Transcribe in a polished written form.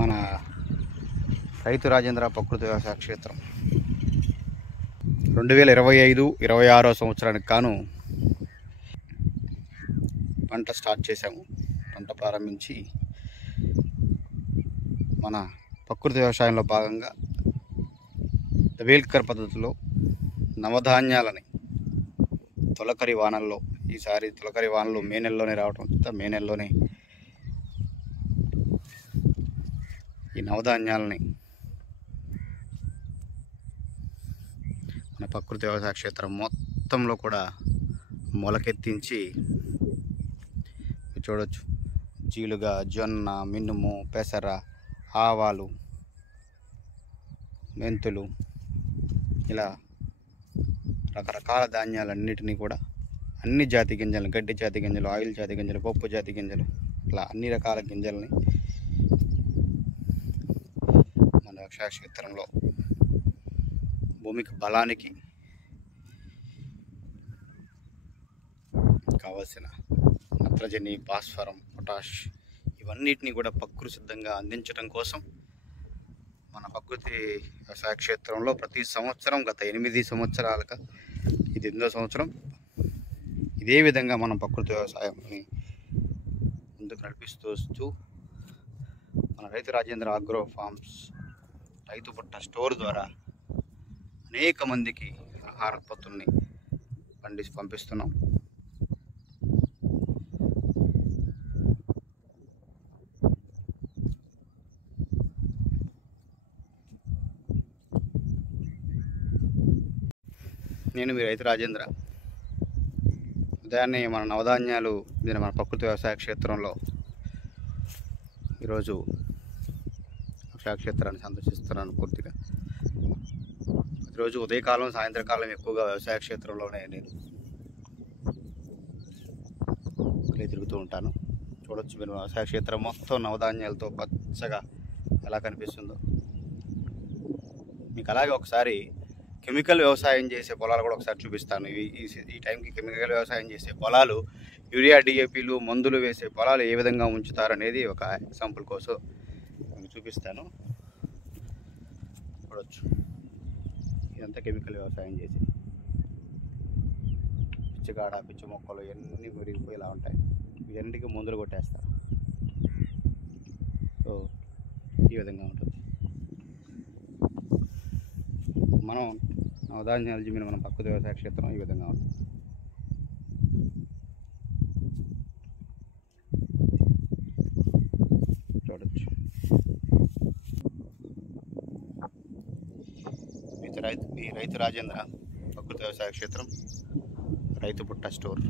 మన రైతు రాజేంద్ర ప్రకృతి వ్యవసాయ క్షేత్రం 2025-26 సంవత్సరానికి కాను పంట స్టార్ట్ చేశాము. పంట ప్రారంభించి మన ప్రకృతి వ్యవసాయంలో భాగంగా వేల్కర్ పద్ధతిలో నవధాన్యాలని తొలకరి వానల్లో, ఈసారి తొలకరి వానలు మే నెలలోనే రావటం చేత మే నెలలోనే ఈ నవధాన్యాలని మన ప్రకృతి వ్యవసాయ క్షేత్రం మొత్తంలో కూడా మొలకెత్తించి చూడొచ్చు. జీలుగా, జొన్న, మినుము, పెసర, ఆవాలు, మెంతులు, ఇలా రకరకాల ధాన్యాలన్నిటినీ కూడా అన్ని జాతి గింజలు, గడ్డి జాతి గింజలు, ఆయిల్ జాతి గింజలు, పప్పు జాతి గింజలు, ఇలా అన్ని రకాల గింజల్ని మన వ్యవసాయ క్షేత్రంలో భూమికి బలానికి కావలసిన నత్రజని, భాస్వరం, పొటాష్ ఇవన్నిటినీ కూడా ప్రకృతి సిద్ధంగా అందించడం కోసం మన ప్రకృతి వ్యవసాయ క్షేత్రంలో ప్రతి సంవత్సరం గత 8 సంవత్సరాలుగా ఇది 8వ సంవత్సరం ఇదే విధంగా మనం ప్రకృతి వ్యవసాయాన్ని ముందుకు నడిపిస్తూ వస్తూ మన రైతు రాజేంద్ర అగ్రో ఫార్మ్స్ రైతు పుట్ట స్టోర్ ద్వారా అనేక మందికి ఆహార ఉత్పత్తుల్ని పంపిస్తున్నాం. నేను మీ రైతు రాజేంద్ర. ఉదయాన్నే మన నవధాన్యాలు మన ప్రకృతి వ్యవసాయ క్షేత్రంలో ఈరోజు వ్యవసాయ క్షేత్రాన్ని సందర్శిస్తున్నాను. పూర్తిగా ప్రతిరోజు ఉదయకాలం, సాయంత్రకాలం ఎక్కువగా వ్యవసాయ క్షేత్రంలోనే నేను తిరుగుతూ ఉంటాను. చూడొచ్చు మీరు వ్యవసాయ క్షేత్రం మొత్తం నవధాన్యాలతో పచ్చగా ఎలా కనిపిస్తుందో. మీకు అలాగే ఒకసారి కెమికల్ వ్యవసాయం చేసే పొలాలు కూడా ఒకసారి చూపిస్తాను. ఈ టైంకి కెమికల్ వ్యవసాయం చేసే పొలాలు, యూరియా, డిఏపీలు, మందులు వేసే పొలాలు ఏ విధంగా ఉంచుతారనేది ఒక ఎగ్జాంపుల్ కోసం మీకు చూపిస్తాను. చూడొచ్చు ఇదంతా కెమికల్ వ్యవసాయం చేసి పిచ్చికాడ, పిచ్చి మొక్కలు ఇవన్నీ విరిగిపోయేలా ఉంటాయి. ఇవన్నిటికీ మందులు కొట్టేస్తారు. సో ఈ విధంగా ఉంటుంది. మనం నవధాన్యాల జమీన్ మన ప్రకృతి వ్యవసాయ క్షేత్రం ఈ విధంగా ఉంటుంది. చూడొచ్చు. మీ రైతు రాజేంద్ర ప్రకృతి వ్యవసాయ క్షేత్రం రైతు పుట్ట స్టోర్.